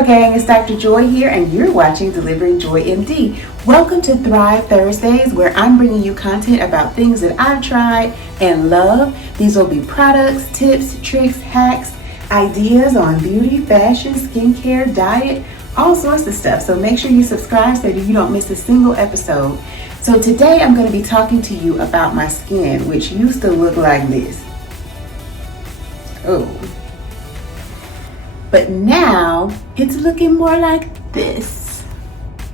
girl gang, it's Dr. Joy here and you're watching Delivering Joy MD. Welcome to Thrive Thursdays, where I'm bringing you content about things that I've tried and love. These will be products, tips, tricks, hacks, ideas on beauty, fashion, skincare, diet, all sorts of stuff. So make sure you subscribe so that you don't miss a single episode. So today I'm going to be talking to you about my skin, which used to look like this. Oh. But now it's looking more like this.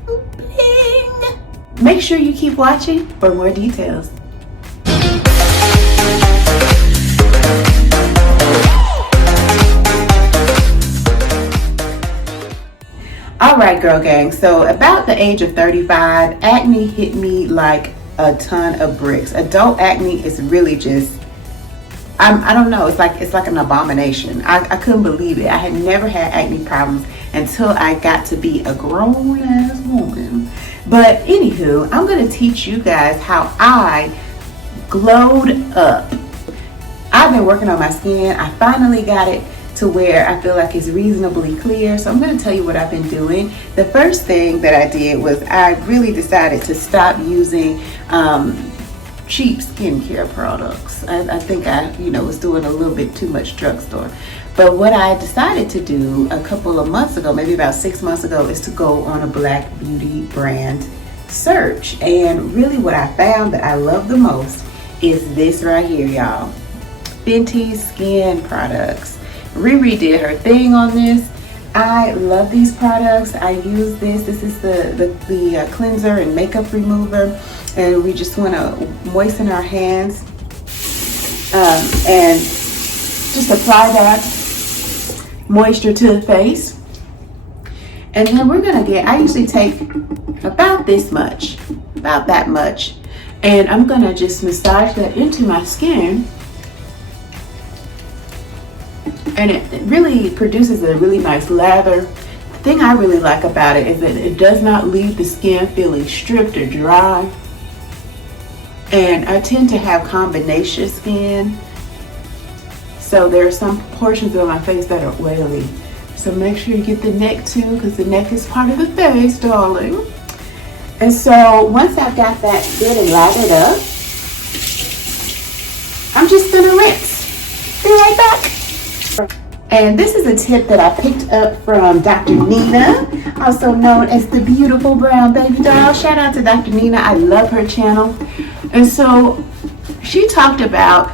Bling. Make sure you keep watching for more details. All right, girl gang. So about the age of 35, acne hit me like a ton of bricks. Adult acne is really just, I don't know, it's like an abomination. I couldn't believe it. I had never had acne problems until I got to be a grown ass woman. But anywho, I'm gonna teach you guys how I glowed up. I've been working on my skin. I finally got it to where I feel like it's reasonably clear. So I'm gonna tell you what I've been doing. The first thing that I did was I really decided to stop using cheap skincare products. I think I was doing a little bit too much drugstore. But what I decided to do a couple of months ago, maybe about 6 months ago, is to go on a black beauty brand search. And really what I found that I love the most is this right here, y'all. Fenty Skin products. Riri did her thing on this. I love these products. I use this. This is the cleanser and makeup remover. And we just want to moisten our hands and just apply that moisture to the face. And then we're going to I usually take about this much, about that much. And I'm going to just massage that into my skin. And it really produces a really nice lather. The thing I really like about it is that it does not leave the skin feeling stripped or dry. And I tend to have combination skin, so there are some portions of my face that are oily. So make sure you get the neck too, because the neck is part of the face, darling. And so once I've got that good and lathered up, I'm just gonna rinse. Be right back. And this is a tip that I picked up from Dr. Nina, also known as the Beautiful Brown Baby Doll. Shout out to Dr. Nina. I love her channel. And so she talked about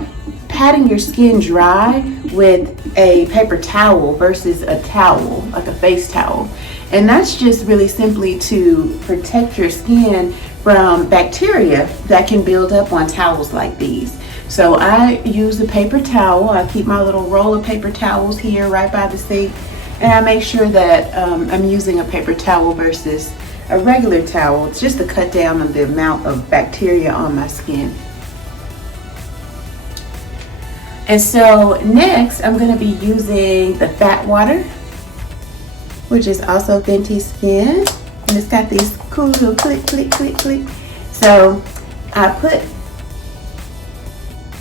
patting your skin dry with a paper towel versus a towel, like a face towel. And that's just really simply to protect your skin from bacteria that can build up on towels like these. So I use a paper towel. I keep my little roll of paper towels here right by the sink. And I make sure that I'm using a paper towel versus a regular towel. It's just to cut down on the amount of bacteria on my skin. And so next I'm going to be using the fat water, which is also Fenty Skin. And it's got these cool little click, click, click, click. So I put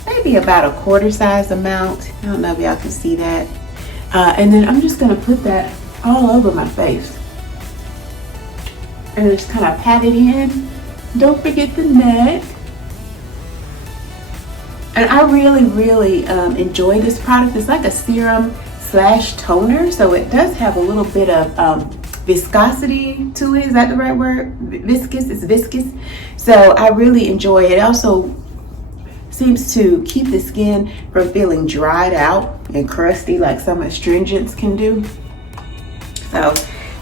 maybe about a quarter size amount. I don't know if y'all can see that. And then I'm just going to put that all over my face. And just kind of pat it in. Don't forget the neck. And I really, really enjoy this product. It's like a serum / toner. So it does have a little bit of viscosity to it. Is that the right word? Viscous. It's viscous. So I really enjoy it. It also seems to keep the skin from feeling dried out and crusty like some astringents can do. So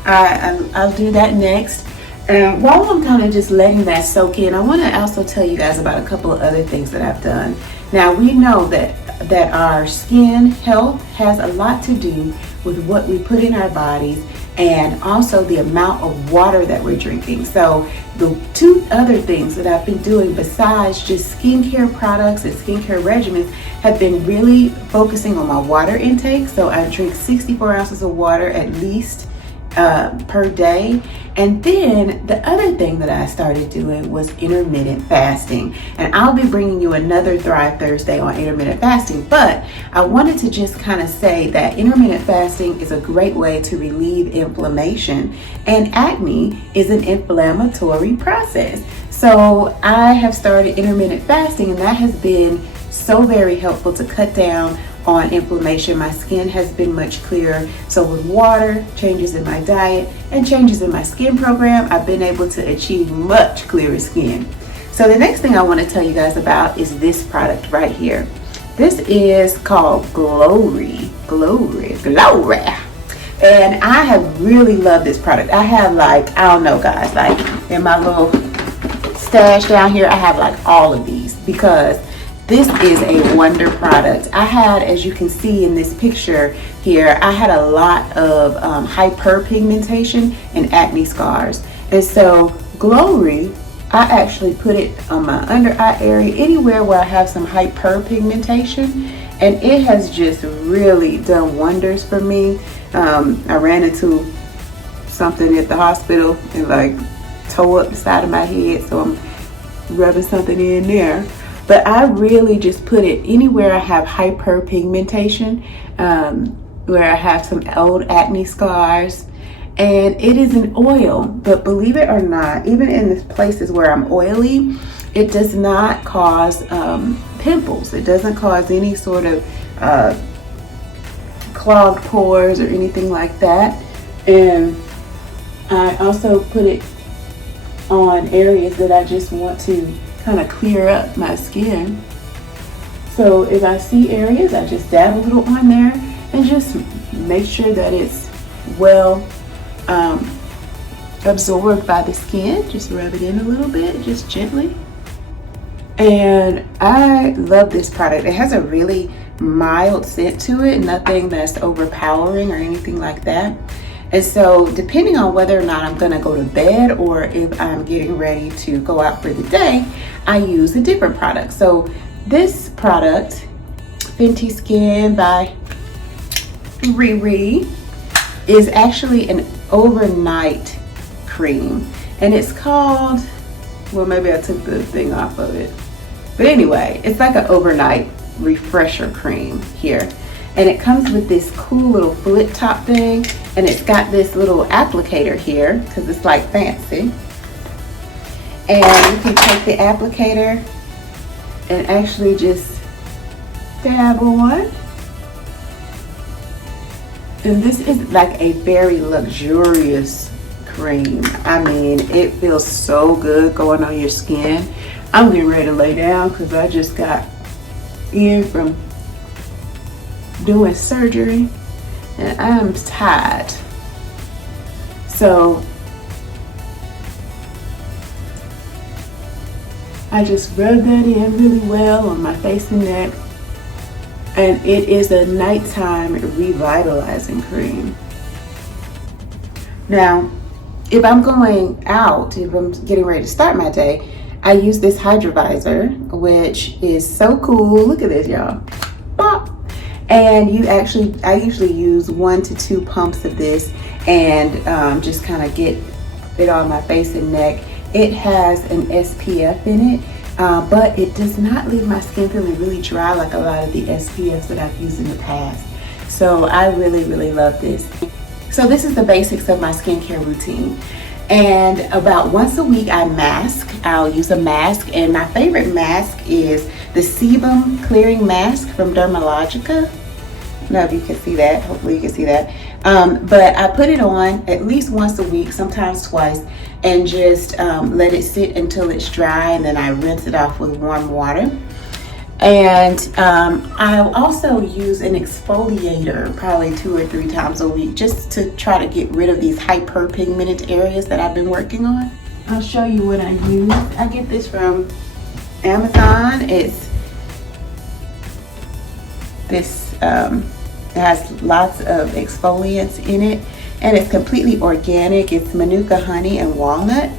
I'll do that next. And while I'm kind of just letting that soak in, I want to also tell you guys about a couple of other things that I've done. Now we know that our skin health has a lot to do with what we put in our bodies and also the amount of water that we're drinking. So the two other things that I've been doing besides just skincare products and skincare regimens have been really focusing on my water intake. So I drink 64 ounces of water at least per day. And then the other thing that I started doing was intermittent fasting. And I'll be bringing you another Thrive Thursday on intermittent fasting. But I wanted to just kind of say that intermittent fasting is a great way to relieve inflammation. And acne is an inflammatory process. So I have started intermittent fasting, and that has been so very helpful to cut down on inflammation. My skin has been much clearer. So with water, changes in my diet, and changes in my skin program, I've been able to achieve much clearer skin. So the next thing I want to tell you guys about is this product right here. This is called Glory. And I have really loved this product. I have like, I don't know guys, like in my little stash down here, I have like all of these because this is a wonder product. I had, as you can see in this picture here, I had a lot of hyperpigmentation and acne scars. And so Glory, I actually put it on my under eye area, anywhere where I have some hyperpigmentation, and it has just really done wonders for me. I ran into something at the hospital and like tore up the side of my head, so I'm rubbing something in there. But I really just put it anywhere I have hyperpigmentation, where I have some old acne scars. And it is an oil, but believe it or not, even in the places where I'm oily, it does not cause pimples. It doesn't cause any sort of clogged pores or anything like that. And I also put it on areas that I just want to kind of clear up my skin. So if I see areas, I just dab a little on there and just make sure that it's well absorbed by the skin. Just rub it in a little bit, just gently. And I love this product. It has a really mild scent to it, nothing that's overpowering or anything like that. And so depending on whether or not I'm gonna go to bed or if I'm getting ready to go out for the day, I use a different product. So this product, Fenty Skin by Riri, is actually an overnight cream. And it's called, well, maybe I took the thing off of it. But anyway, it's like an overnight refresher cream here. And it comes with this cool little flip top thing, and it's got this little applicator here because it's like fancy. And you can take the applicator and actually just dab on. And this is like a very luxurious cream. I mean, it feels so good going on your skin. I'm getting ready to lay down because I just got in from doing surgery and I'm tired. So I just rub that in really well on my face and neck, and it is a nighttime revitalizing cream. Now, if I'm going out, if I'm getting ready to start my day, I use this Hydrovisor, which is so cool. Look at this, y'all. Bop. And I usually use 1 to 2 pumps of this and just kind of get it on my face and neck. It has an SPF in it, but it does not leave my skin feeling really dry like a lot of the SPFs that I've used in the past. So I really, really love this. So this is the basics of my skincare routine. And about once a week I mask. I'll use a mask, and my favorite mask is the Sebum Clearing Mask from Dermalogica. I don't know if you can see that. Hopefully you can see that. But I put it on at least once a week, sometimes twice, and just let it sit until it's dry, and then I rinse it off with warm water. And I'll also use an exfoliator probably 2 or 3 times a week just to try to get rid of these hyperpigmented areas that I've been working on. I'll show you what I use. I get this from Amazon. It's this, it has lots of exfoliants in it, and it's completely organic. It's Manuka honey and walnut.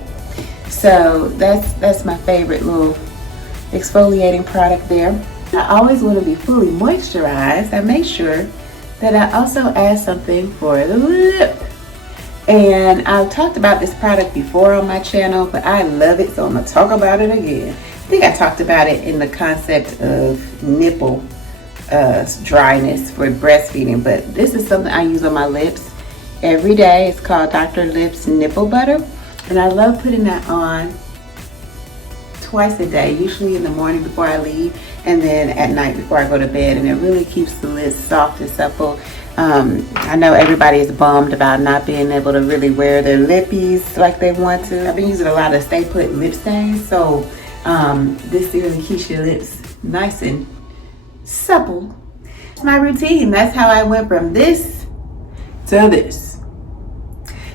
So that's my favorite little exfoliating product there. I always want to be fully moisturized. I make sure that I also add something for the lip. And I've talked about this product before on my channel, but I love it, so I'm gonna talk about it again. I think I talked about it in the concept of nipple dryness for breastfeeding, but this is something I use on my lips every day. It's called Dr. Lips Nipple Butter, and I love putting that on twice a day, usually in the morning before I leave and then at night before I go to bed, and it really keeps the lips soft and supple. I know everybody is bummed about not being able to really wear their lippies like they want to. I've been using a lot of Stay Put lip stains, so this really keeps your lips nice and supple. It's my routine. That's how I went from this to this.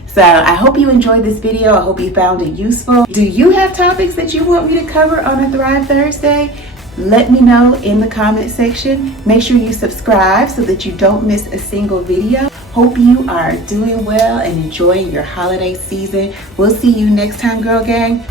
So I hope you enjoyed this video. I hope you found it useful. Do you have topics that you want me to cover on a Thrive Thursday? Let me know in the comment section. Make sure you subscribe so that you don't miss a single video. Hope you are doing well and enjoying your holiday season. We'll see you next time, girl gang.